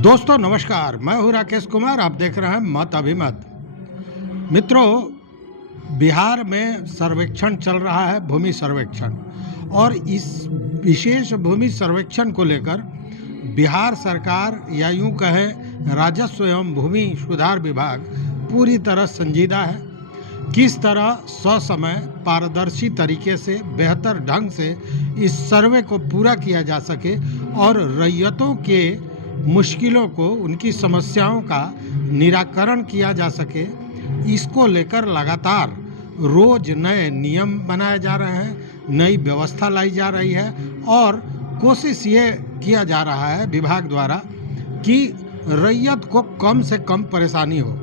दोस्तों नमस्कार, मैं हूं राकेश कुमार। आप देख रहे हैं मत अभिमत। मित्रों, बिहार में सर्वेक्षण चल रहा है, भूमि सर्वेक्षण, और इस विशेष भूमि सर्वेक्षण को लेकर बिहार सरकार या यूं कहें राजस्व एवं भूमि सुधार विभाग पूरी तरह संजीदा है। किस तरह ससमय पारदर्शी तरीके से बेहतर ढंग से इस सर्वे को पूरा किया जा सके और रैयतों के मुश्किलों को, उनकी समस्याओं का निराकरण किया जा सके, इसको लेकर लगातार रोज नए नियम बनाए जा रहे हैं, नई व्यवस्था लाई जा रही है और कोशिश ये किया जा रहा है विभाग द्वारा कि रैयत को कम से कम परेशानी हो।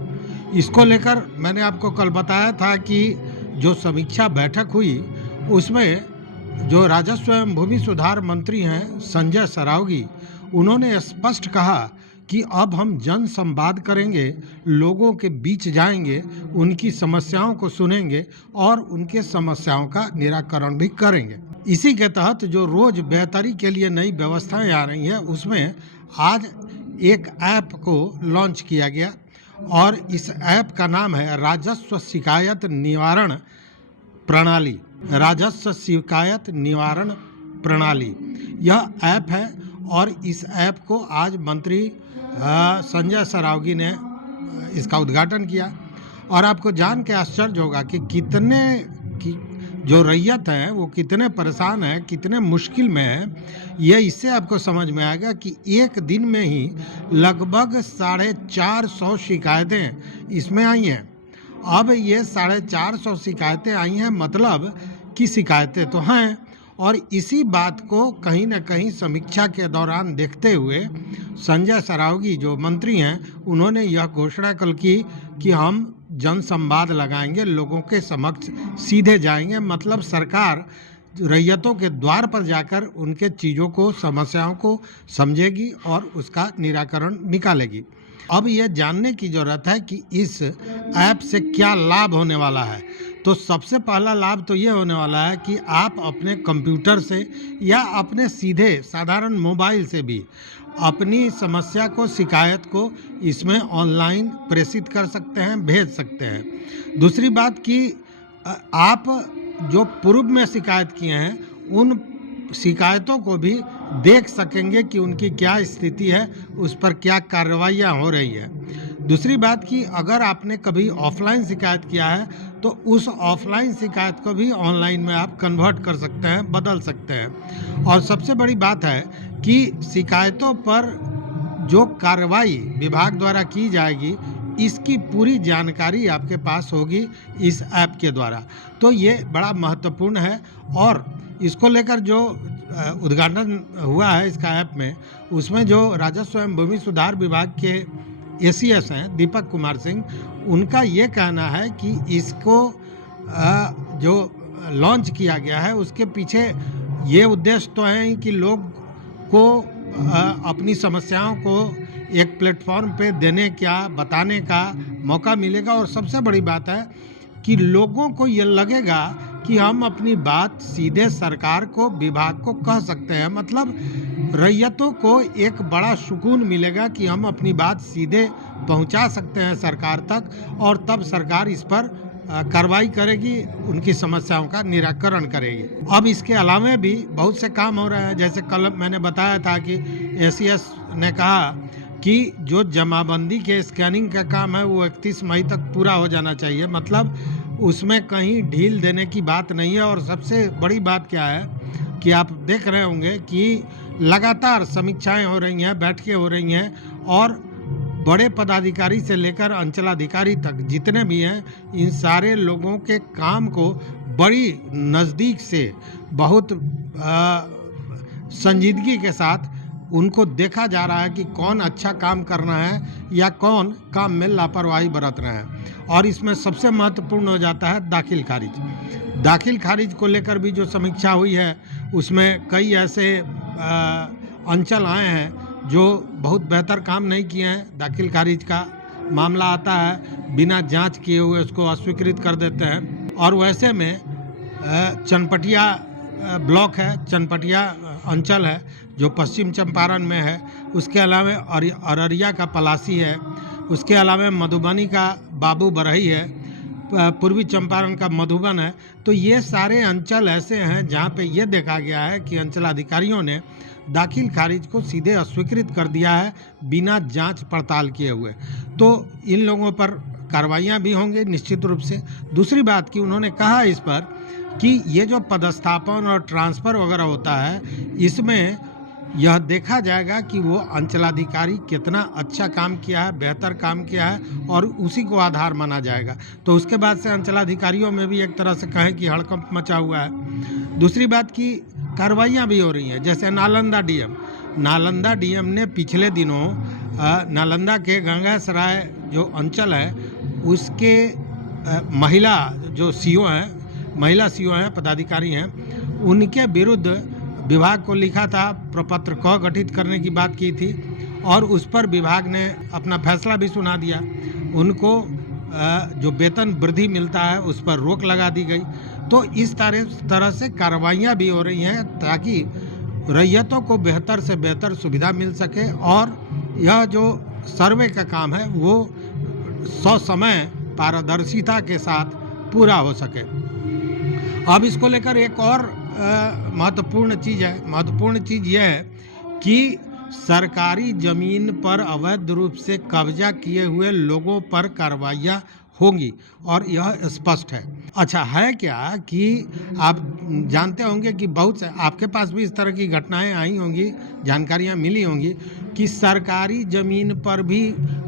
इसको लेकर मैंने आपको कल बताया था कि जो समीक्षा बैठक हुई उसमें जो राजस्व एवं भूमि सुधार मंत्री हैं संजय सरावगी, उन्होंने स्पष्ट कहा कि अब हम जन संवाद करेंगे, लोगों के बीच जाएंगे, उनकी समस्याओं को सुनेंगे और उनके समस्याओं का निराकरण भी करेंगे। इसी के तहत जो रोज बेहतरी के लिए नई व्यवस्थाएं आ रही हैं, उसमें आज एक ऐप को लॉन्च किया गया और इस ऐप का नाम है राजस्व शिकायत निवारण प्रणाली। राजस्व शिकायत निवारण प्रणाली यह ऐप है और इस ऐप को आज मंत्री संजय सरावगी ने इसका उद्घाटन किया। और आपको जान के आश्चर्य होगा कि जो रैयत हैं वो कितने परेशान हैं, कितने मुश्किल में हैं। ये इससे आपको समझ में आएगा कि एक दिन में ही लगभग 450 शिकायतें इसमें आई हैं। अब ये 450 शिकायतें आई हैं, मतलब कि शिकायतें तो हैं, और इसी बात को कहीं न कहीं समीक्षा के दौरान देखते हुए संजय सरावगी जो मंत्री हैं, उन्होंने यह घोषणा कल की कि हम जन संवाद लगाएंगे, लोगों के समक्ष सीधे जाएंगे। मतलब सरकार रैयतों के द्वार पर जाकर उनके चीज़ों को, समस्याओं को समझेगी और उसका निराकरण निकालेगी। अब ये जानने की ज़रूरत है कि इस ऐप से क्या लाभ होने वाला है। तो सबसे पहला लाभ तो ये होने वाला है कि आप अपने कंप्यूटर से या अपने सीधे साधारण मोबाइल से भी अपनी समस्या को, शिकायत को इसमें ऑनलाइन प्रेषित कर सकते हैं, भेज सकते हैं। दूसरी बात कि आप जो पूर्व में शिकायत किए हैं उन शिकायतों को भी देख सकेंगे कि उनकी क्या स्थिति है, उस पर क्या कार्रवाइयाँ हो रही है। दूसरी बात कि अगर आपने कभी ऑफलाइन शिकायत किया है तो उस ऑफलाइन शिकायत को भी ऑनलाइन में आप कन्वर्ट कर सकते हैं, बदल सकते हैं। और सबसे बड़ी बात है कि शिकायतों पर जो कार्रवाई विभाग द्वारा की जाएगी, इसकी पूरी जानकारी आपके पास होगी इस ऐप के द्वारा। तो ये बड़ा महत्वपूर्ण है और इसको लेकर जो उद्घाटन हुआ है इसका ऐप में, उसमें जो राजस्व एवं भूमि सुधार विभाग के एसीएस हैं दीपक कुमार सिंह, उनका ये कहना है कि इसको जो लॉन्च किया गया है उसके पीछे ये उद्देश्य तो है कि लोग को अपनी समस्याओं को एक प्लेटफॉर्म पे देने का, बताने का मौका मिलेगा। और सबसे बड़ी बात है कि लोगों को ये लगेगा कि हम अपनी बात सीधे सरकार को, विभाग को कह सकते हैं। मतलब रैयतों को एक बड़ा सुकून मिलेगा कि हम अपनी बात सीधे पहुंचा सकते हैं सरकार तक और तब सरकार इस पर कार्रवाई करेगी, उनकी समस्याओं का निराकरण करेगी। अब इसके अलावा भी बहुत से काम हो रहे हैं। जैसे कल मैंने बताया था कि एसीएस ने कहा कि जो जमाबंदी के स्कैनिंग का काम है वो 31 मई तक पूरा हो जाना चाहिए। मतलब उसमें कहीं ढील देने की बात नहीं है। और सबसे बड़ी बात क्या है कि आप देख रहे होंगे कि लगातार समीक्षाएं हो रही हैं, बैठकें हो रही हैं और बड़े पदाधिकारी से लेकर अंचलाधिकारी तक जितने भी हैं, इन सारे लोगों के काम को बड़ी नज़दीक से, बहुत संजीदगी के साथ उनको देखा जा रहा है कि कौन अच्छा काम करना है या कौन काम में लापरवाही बरत रहे हैं। और इसमें सबसे महत्वपूर्ण हो जाता है दाखिल खारिज। दाखिल खारिज को लेकर भी जो समीक्षा हुई है उसमें कई ऐसे अंचल आए हैं जो बहुत बेहतर काम नहीं किए हैं। दाखिल खारिज का मामला आता है, बिना जांच किए हुए उसको अस्वीकृत कर देते हैं। और वैसे में चनपटिया ब्लॉक है, चनपटिया अंचल है, जो पश्चिम चंपारण में है, उसके अलावा अररिया का पलासी है, उसके अलावा मधुबनी का बाबू बरही है, पूर्वी चंपारण का मधुबन है। तो ये सारे अंचल ऐसे हैं जहाँ पे ये देखा गया है कि अंचलाधिकारियों ने दाखिल खारिज को सीधे अस्वीकृत कर दिया है बिना जांच पड़ताल किए हुए। तो इन लोगों पर कार्रवाइयाँ भी होंगी निश्चित रूप से। दूसरी बात कि उन्होंने कहा इस पर कि ये जो पदस्थापन और ट्रांसफ़र वगैरह होता है, इसमें यह देखा जाएगा कि वो अंचलाधिकारी कितना अच्छा काम किया है, बेहतर काम किया है, और उसी को आधार माना जाएगा। तो उसके बाद से अंचलाधिकारियों में भी एक तरह से कहें कि हड़कंप मचा हुआ है। दूसरी बात कि कार्रवाइयाँ भी हो रही हैं, जैसे नालंदा डीएम ने पिछले दिनों नालंदा के गंगासराय जो अंचल है उसके महिला जो सीओ हैं, पदाधिकारी हैं, उनके विरुद्ध विभाग को लिखा था, प्रपत्र क गठित करने की बात की थी, और उस पर विभाग ने अपना फैसला भी सुना दिया। उनको जो वेतन वृद्धि मिलता है उस पर रोक लगा दी गई। तो इस तरह से कार्रवाइयाँ भी हो रही हैं ताकि रैयतों को बेहतर से बेहतर सुविधा मिल सके, और यह जो सर्वे का काम है वो ससमय पारदर्शिता के साथ पूरा हो सके। अब इसको लेकर एक और महत्वपूर्ण चीज़ यह है कि सरकारी ज़मीन पर अवैध रूप से कब्जा किए हुए लोगों पर कार्रवाइयाँ होंगी, और यह स्पष्ट है। अच्छा है क्या कि आप जानते होंगे कि बहुत से आपके पास भी इस तरह की घटनाएं आई होंगी, जानकारियां मिली होंगी कि सरकारी ज़मीन पर भी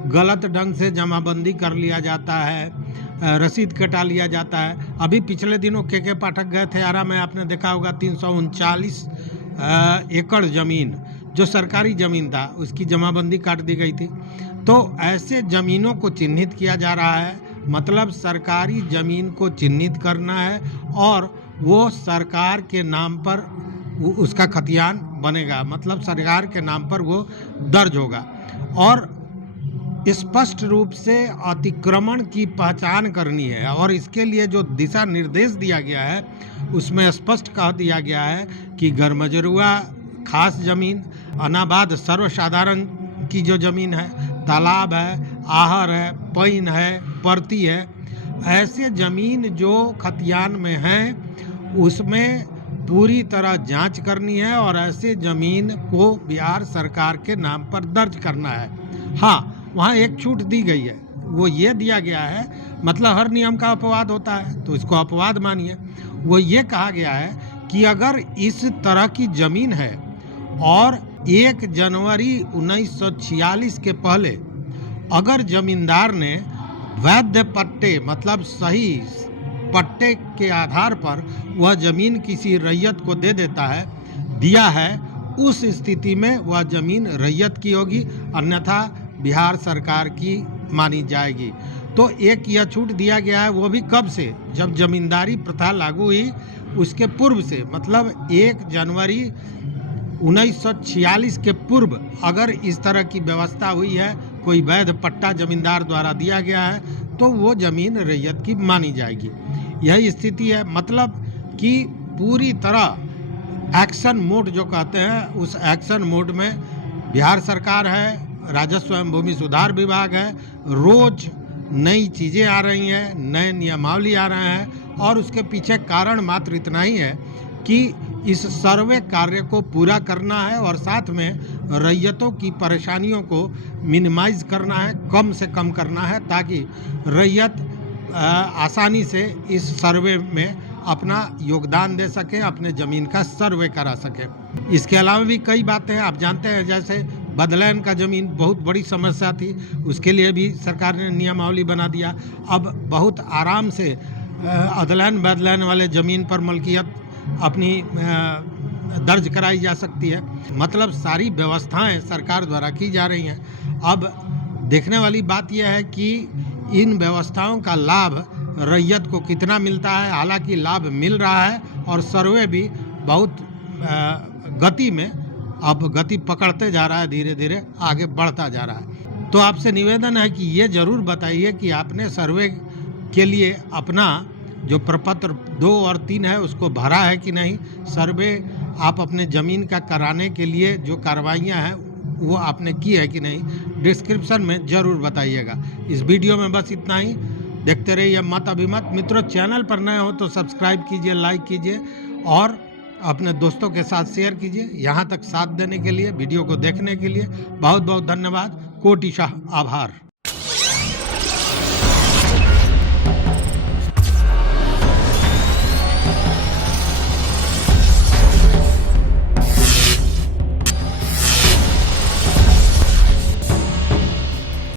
गलत ढंग से जमाबंदी कर लिया जाता है, रसीद कटा लिया जाता है। अभी पिछले दिनों के पाठक गए थे आरा में, आपने देखा होगा 339 एकड़ ज़मीन जो सरकारी ज़मीन था उसकी जमाबंदी काट दी गई थी। तो ऐसे ज़मीनों को चिन्हित किया जा रहा है, मतलब सरकारी ज़मीन को चिन्हित करना है और वो सरकार के नाम पर उसका खतियान बनेगा, मतलब सरकार के नाम पर वो दर्ज होगा। और स्पष्ट रूप से अतिक्रमण की पहचान करनी है, और इसके लिए जो दिशा निर्देश दिया गया है उसमें स्पष्ट कह दिया गया है कि गरमजरुआ खास ज़मीन, अनाबाद सर्वसाधारण की जो ज़मीन है, तालाब है, आहर है, पैन है, परती है, ऐसे ज़मीन जो खतियान में हैं उसमें पूरी तरह जांच करनी है और ऐसे ज़मीन को बिहार सरकार के नाम पर दर्ज करना है। हाँ, वहाँ एक छूट दी गई है, वो ये दिया गया है, मतलब हर नियम का अपवाद होता है तो इसको अपवाद मानिए। वो ये कहा गया है कि अगर इस तरह की ज़मीन है और 1 जनवरी 1946 के पहले अगर ज़मींदार ने वैध पट्टे, मतलब सही पट्टे के आधार पर वह ज़मीन किसी रैयत को दे देता है, दिया है, उस स्थिति में वह ज़मीन रैयत की होगी, अन्यथा बिहार सरकार की मानी जाएगी। तो एक यह छूट दिया गया है, वो भी कब से, जब जमींदारी प्रथा लागू हुई उसके पूर्व से, मतलब 1 जनवरी 1946 के पूर्व अगर इस तरह की व्यवस्था हुई है, कोई वैध पट्टा जमींदार द्वारा दिया गया है, तो वो ज़मीन रैयत की मानी जाएगी। यही स्थिति है, मतलब कि पूरी तरह एक्शन मोड जो कहते हैं, उस एक्शन मोड में बिहार सरकार है, राजस्व एवं भूमि सुधार विभाग है, रोज नई चीज़ें आ रही हैं, नए नियमावली आ रहे हैं, और उसके पीछे कारण मात्र इतना ही है कि इस सर्वे कार्य को पूरा करना है और साथ में रैयतों की परेशानियों को मिनिमाइज करना है, कम से कम करना है, ताकि रैयत आसानी से इस सर्वे में अपना योगदान दे सके, अपने ज़मीन का सर्वे करा सके। इसके अलावा भी कई बातें हैं, आप जानते हैं, जैसे बदलैन का ज़मीन बहुत बड़ी समस्या थी, उसके लिए भी सरकार ने नियमावली बना दिया। अब बहुत आराम से अदलैन बदलैन वाले ज़मीन पर मलकियत अपनी दर्ज कराई जा सकती है। मतलब सारी व्यवस्थाएं सरकार द्वारा की जा रही हैं। अब देखने वाली बात यह है कि इन व्यवस्थाओं का लाभ रैयत को कितना मिलता है। हालांकि लाभ मिल रहा है और सर्वे भी बहुत गति में अब गति पकड़ते जा रहा है, धीरे धीरे आगे बढ़ता जा रहा है। तो आपसे निवेदन है कि ये ज़रूर बताइए कि आपने सर्वे के लिए अपना जो प्रपत्र 2 और 3 है उसको भरा है कि नहीं। सर्वे आप अपने ज़मीन का कराने के लिए जो कार्रवाइयाँ हैं वो आपने की है कि नहीं, डिस्क्रिप्शन में ज़रूर बताइएगा। इस वीडियो में बस इतना ही। देखते रहिए मत अभिमत। मित्रों, चैनल पर नए हो तो सब्सक्राइब कीजिए, लाइक कीजिए और अपने दोस्तों के साथ शेयर कीजिए। यहाँ तक साथ देने के लिए, वीडियो को देखने के लिए बहुत बहुत धन्यवाद। कोटिशः आभार।